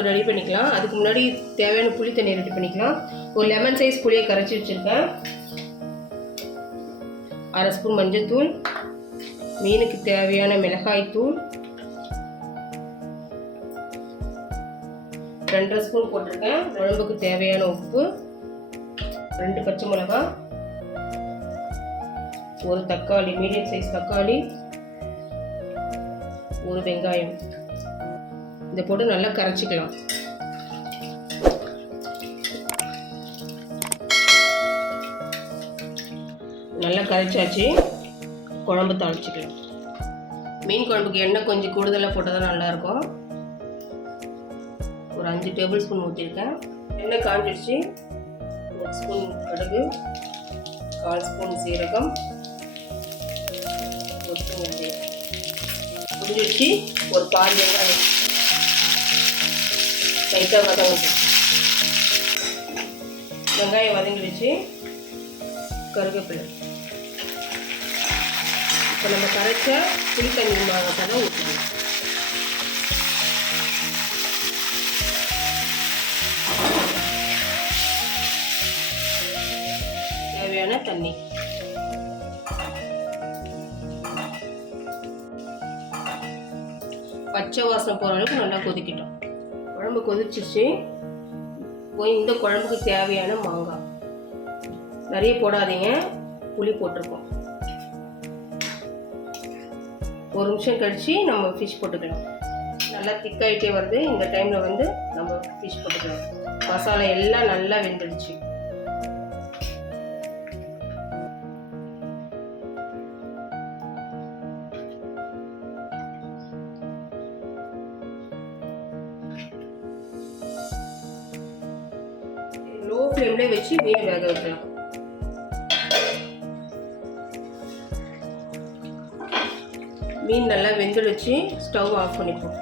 குழம்பு ரெடி பண்ணிக்கலாம். அதுக்கு முன்னாடி தேவையான புளி தண்ணி ரெடி பண்ணிக்கலாம். ஒரு லெமன் சைஸ் புளியை கரைச்சி வச்சுருக்கேன். 1/2 ஸ்பூன் மஞ்சள்தூள், மீனுக்கு தேவையான மிளகாய் தூள் 2.5 ஸ்பூன் போட்டிருக்கேன். குழம்புக்கு தேவையான உப்பு, 2 பச்சை மிளகாய், ஒரு தக்காளி, மீடியம் சைஸ் தக்காளி, ஒரு வெங்காயம். இதை போட்டு நல்லா கரைச்சிக்கலாம். நல்லா கரைச்சாச்சு. குழம்பு தாளிச்சிக்கலாம். மீன் குழம்புக்கு எண்ணெய் கொஞ்சம் கூடுதலாக போட்டால் தான் நல்லாயிருக்கும். ஒரு 5 டேபிள் ஸ்பூன் ஊற்றிருக்கேன். எண்ணெய் காஞ்சிடுச்சு. 1 ஸ்பூன் கடுகு, 1/4 ஸ்பூன் சீரகம், 1 ஸ்பூன் வெந்தயம் முடிஞ்சிடுச்சு. ஒரு 1/4 வெங்காயம் லைட்டாக வதங்கட்டும். வெங்காயம் வதங்கிடுச்சு. கருவேப்பிலை. இப்போ நம்ம கரைச்ச புளி தண்ணி மாங்கத்தை ஊற்றணும். தேவையான தண்ணி. பச்சை வாசனை போகிற அளவுக்கு நல்லா கொதிக்கிட்டோம். குழம்பு கொதிச்சிச்சு. போய் இந்த குழம்புக்கு தேவையான மாங்காய் நிறைய போடாதீங்க, புளி போட்டிருக்கோம். 1 நிமிஷம் கழிச்சு நம்ம ஃபிஷ் போட்டுக்கலாம். நல்லா திக்காயிட்டே வருது. இந்த டைமில் வந்து நம்ம ஃபிஷ் போட்டுக்கலாம். மசாலா எல்லாம் நல்லா வெந்துடுச்சு. லோ ஃப்ளேம்லேயே வச்சு மீன் வேக வைக்கலாம். மீன் நல்லா வெந்துடுச்சு. ஸ்டவ் ஆஃப் பண்ணிப்போம்.